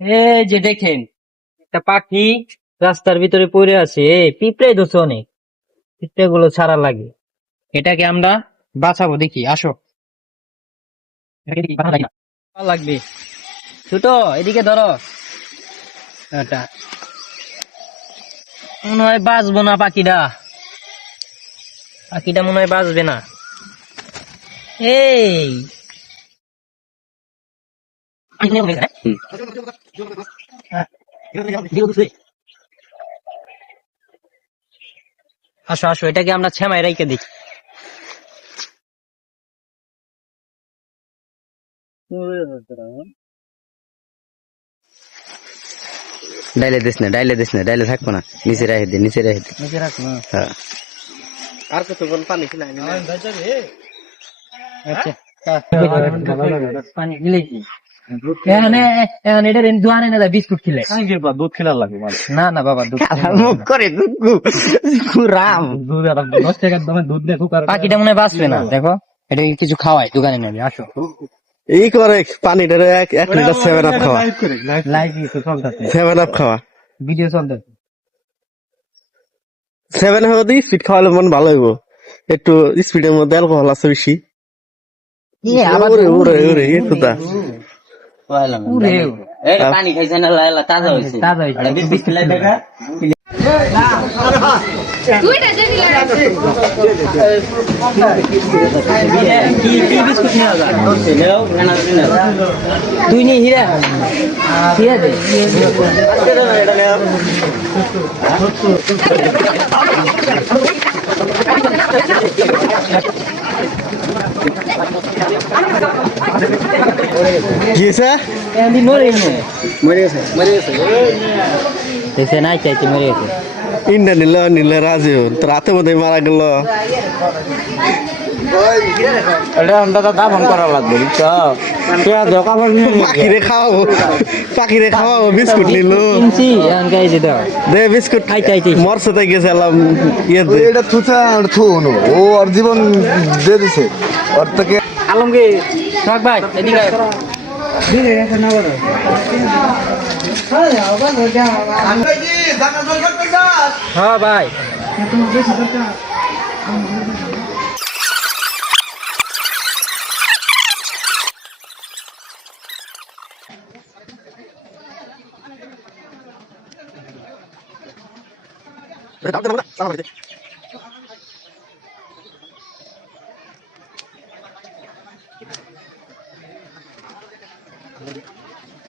এই যে দেখেন, একটা পাখি রাস্তার ভিতরে পড়ে আছে। পিঁপড়ে ধরছে অনেক, পিঁপড়ে গুলো ছাড়া লাগে। এটাকে আমরা বাঁচাবো, দেখি আসো। এটাকে দেখি বাঁচানো যায় কিনা। ভালো লাগবে। ছোট, এদিকে ধরো। এটা মনে হয় বাঁচবো না পাখিটা। পাখিটা মনে হয় বাঁচবে না। এই আসো আসো, এটাকে আমরা ছেমাই রেখে দিই। ডাইলে দিস না ডাইলে থাকবো না, নিচে রাখে দে, নিচে রাখে দে। নিচে রাখ না। হ্যাঁ আর কতক্ষণ পানি খিলাই না? আচ্ছা, পানি দিলে কি এখানে? এখন এটা দোয়ানে না বিস্কুট খিলে। দুধ খিলার লাগে মানে। না না বাবা, দুধ মুখ করে রাম। দুধ 10 টাকার দামে দুধ দেখো। পাখিটা মনে হয় বাঁচবে না। দেখো, এটা কিছু খাওয়াই দোকানে নেবে। আসো, এই করে পানিটা এক লিটার 7 আপ খাওয়া, লাইভ চলতেছে, 7 আপ খাওয়া, ভিডিও চলতেছে। 7 আপ দিয়ে স্পিড খাওয়ালে মন ভালো হইব। একটু স্পিডের মধ্যে অ্যালকোহল আছে বেশি। আবার উড়ে উড়ে উড়ে কোথা পানি খাইছে না, লাইলা তাজা হয়েছে। তাজা হয়েছে। একটা বিস্কুট খিলাই দেখা। কি বিস্কুট নিয়ে যাবে? নাও, এনার্জি নাও। তুই নিয়ে হীরা হীরা দে। গিয়েছে এমনি মরে গেছে। মরে গেছে, মরে গেছে। দেখছে নাই চাইতে মরে গেছে। ইন্ডা নিলে রাজি হন, তো রাতের মধ্যে মারা গেল। এটা আমরা তো দাফন করা লাগবে, বুঝছো? পাখিরে খাওয়াবো বিস্কুট নিল। কিনছি এখন খাইছে দাও। দে বিস্কুট খাইতে মরসতে গেছিলাম ইয়ে দে। এটা থুথা আর থুনো ও ওর জীবন দিয়ে দিছে ওর থেকে। আলমগীর থাক ভাই, এদিকে আয়। হ্যাঁ ভাই, দাও